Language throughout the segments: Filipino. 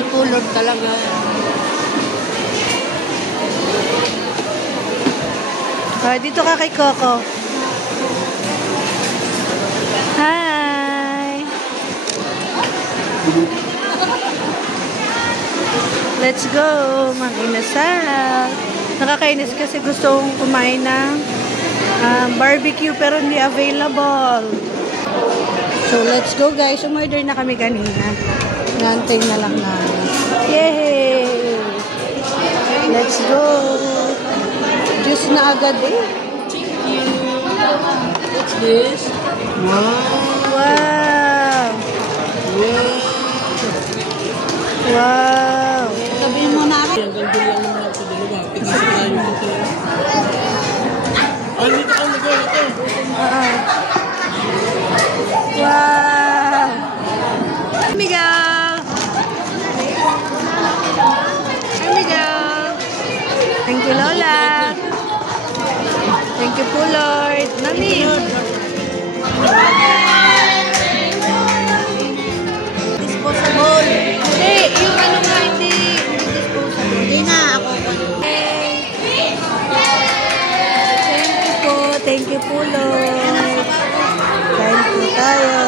Itulog talaga. Dito ka kay Coco. Hi! Let's go! Mag-inasal. Nakakainis kasi gusto kong kumain ng barbecue pero hindi available. So, let's go guys. Umorder na kami kanina. Nantay na lang na. Yay! Let's go! Juice na agad eh. What's this? Wow! Wow! Wow! Sabihin mo na ako. Ang ganda lang naman ako sa dalawa. Tigisa tayo dito. Ano dito ka mag-go ito? Wow! Miguel! Hi, Miguel! Thank you, Lola! Thank you po, Lord! Nami! Disposable. Hindi! Yung ano nga, hindi disposable. Hindi na ako. Thank you po, Lord! Kain po tayo!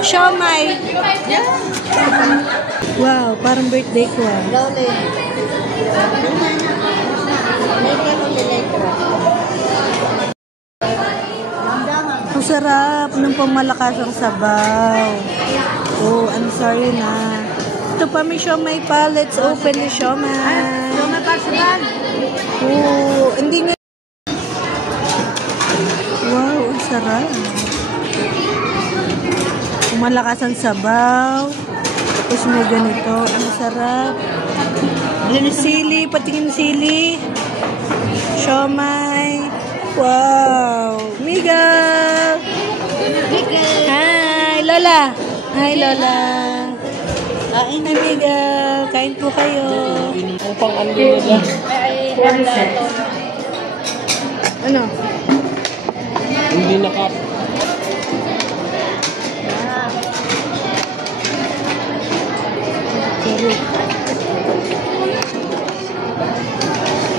Siomay! Wow, parang birthday ko ah. Lole. Later on the later. Ang sarap ng pamalakas ang sabaw. Oh, I'm sorry na. Ito pa may siomay pa. Let's open the siomay. Siomay pa siya. Oh, hindi nga. Wow, ang sarap. Malakas ang sabaw. Tapos may ganito. Ang sarap. Sili. Patingin sili. Siomay. Wow. Miguel. Hi, Lola. Hi, Lola. Kain na, Miguel. Kain po kayo. Upang ano nila. Ano? Hindi nakap.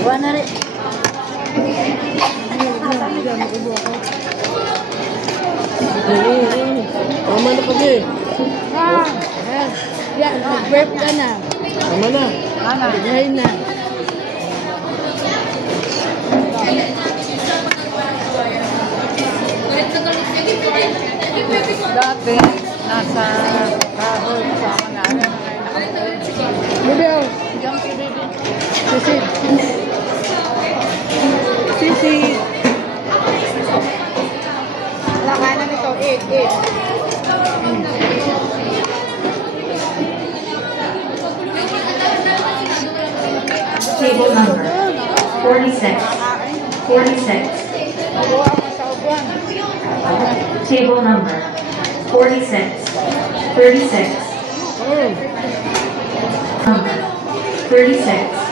Buwan na rin. Tama na pag eh. Yan, nag-burp ka na. Tama na. Ngayon na. Dati, nasa kahoy sa mga Video. Sisi. Sisi. wala ka na nito. Table number 46. 46. Table number 46. 36. Number 36.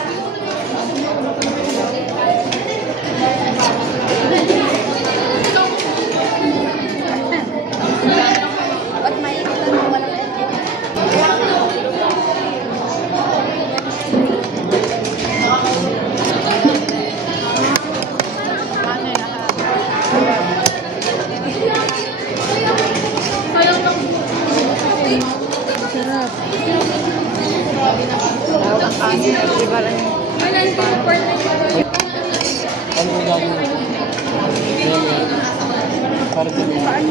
Sarap. Ano yung gagawin? Para ganun. Ay?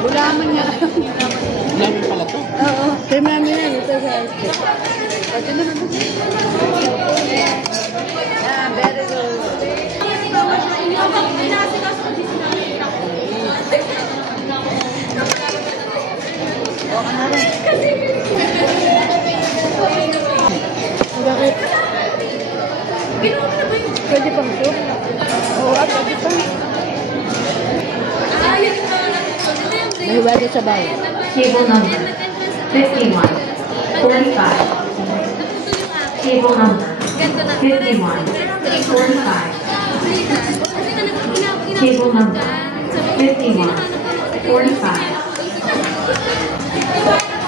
Gulaman niya. Gulaman pala to. Oo. Kay mami na. Ito sa ice cream. Very good. Bakit? Pwede pang soup? Oo, pwede pang. Nahiwagi sa bahay. Table number 51. 45. Table number 51. 45. Table number 51, 45.